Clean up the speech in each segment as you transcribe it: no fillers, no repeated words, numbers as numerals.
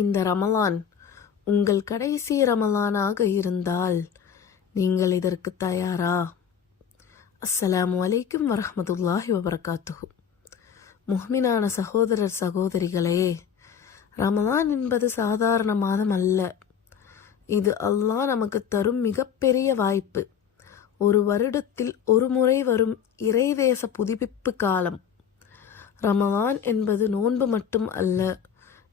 இந்த ரமலான் உங்கள் கடைசி ரமலானாக இருந்தால் நீங்கள் இதற்கு தயாரா? அஸ்ஸலாமு அலைக்கும் வரஹ்மத்துல்லாஹி வபரகாத்துஹு. முஹ்மினான சகோதரர் சகோதரிகளே, ரமலான் என்பது சாதாரண மாதம் அல்ல. இது அல்லாஹ் நமக்கு தரும் மிகப்பெரிய வாய்ப்பு. ஒரு வருடத்தில் ஒரு முறை வரும் இறைவேச புதுப்பிப்பு காலம். ரமலான் என்பது நோன்பு மட்டும் அல்ல,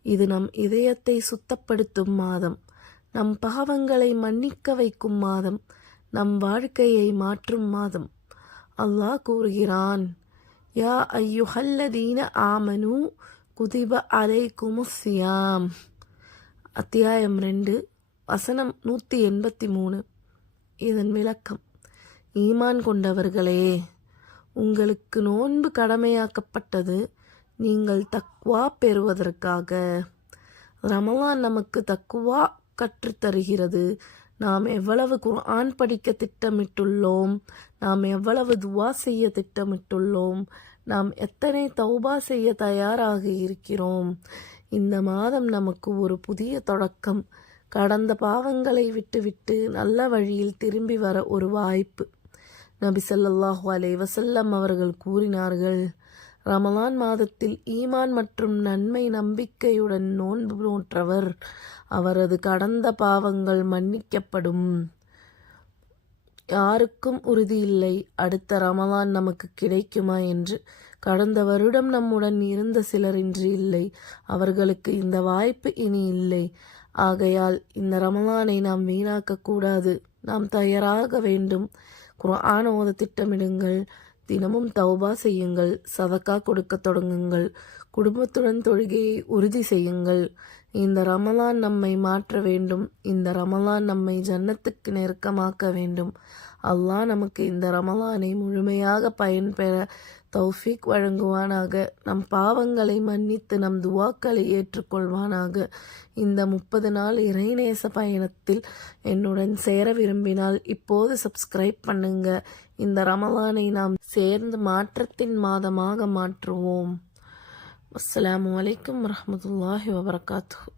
இது நம் இதயத்தை சுத்தப்படுத்தும் மாதம், நம் பாவங்களை மன்னிக்க வைக்கும் மாதம், நம் வாழ்க்கையை மாற்றும் மாதம். அல்லாஹ் கூறுகிறான், யா ஐயுஹல்லதீன ஆமனு குதிப அலைக்குமுஸ் சியாம். அத்தியாயம் 2 வசனம் 183. இதன் விளக்கம்: ஈமான் கொண்டவர்களே, உங்களுக்கு நோன்பு கடமையாக்கப்பட்டது நீங்கள் தக்வா பெறுவதற்காக. ரமலான் நமக்கு தக்வா கற்றுத்தருகிறது. நாம் எவ்வளவு குர்ஆன் படிக்க திட்டமிட்டுள்ளோம், நாம் எவ்வளவு துவா செய்ய திட்டமிட்டுள்ளோம், நாம் எத்தனை தௌபா செய்ய தயாராக இருக்கிறோம். இந்த மாதம் நமக்கு ஒரு புதிய தொடக்கம், கடந்த பாவங்களை விட்டுவிட்டு நல்ல வழியில் திரும்பி வர ஒரு வாய்ப்பு. நபி ஸல்லல்லாஹு அலைஹி வஸல்லம் அவர்கள் கூறினார்கள், ரமலான் மாதத்தில் ஈமான் மற்றும் நன்மை நம்பிக்கையுடன் நோன்பு நோற்றவர் அவரது கடந்த பாவங்கள் மன்னிக்கப்படும். யாருக்கும் உறுதியில்லை அடுத்த ரமலான் நமக்கு கிடைக்குமா என்று. கடந்த வருடம் நம்முடன் இருந்த சிலர் இன்று இல்லை, அவர்களுக்கு இந்த வாய்ப்பு இனி இல்லை. ஆகையால் இந்த ரமலானை நாம் வீணாக்கக்கூடாது, நாம் தயாராக வேண்டும். குர்ஆன் ஓத திட்டமிடுங்கள், தினமும் தௌபா செய்யுங்கள், சதக்கா கொடுக்க தொடங்குங்கள், குடும்பத்துடன் தொழுகையை உறுதி செய்யுங்கள். இந்த ரமலான் நம்மை மாற்ற வேண்டும், இந்த ரமலான் நம்மை ஜன்னத்துக்கு நெருக்கமாக்க வேண்டும். அல்லாஹ் நமக்கு இந்த ரமலானை முழுமையாக பயன்பெற தௌஃபீக் வழங்குவானாக. நம் பாவங்களை மன்னித்து நம் துவாக்களை ஏற்றுக்கொள்வானாக. இந்த 30 நாள் இறைநேச பயணத்தில் என்னுடன் சேர விரும்பினால் இப்போது சப்ஸ்கிரைப் பண்ணுங்க. இந்த ரமலானை நாம் சேர்ந்து மாற்றத்தின் மாதமாக மாற்றுவோம். அஸ்ஸலாமு அலைக்கும் வரஹ்மத்துல்லாஹி வபரகாத்துஹு.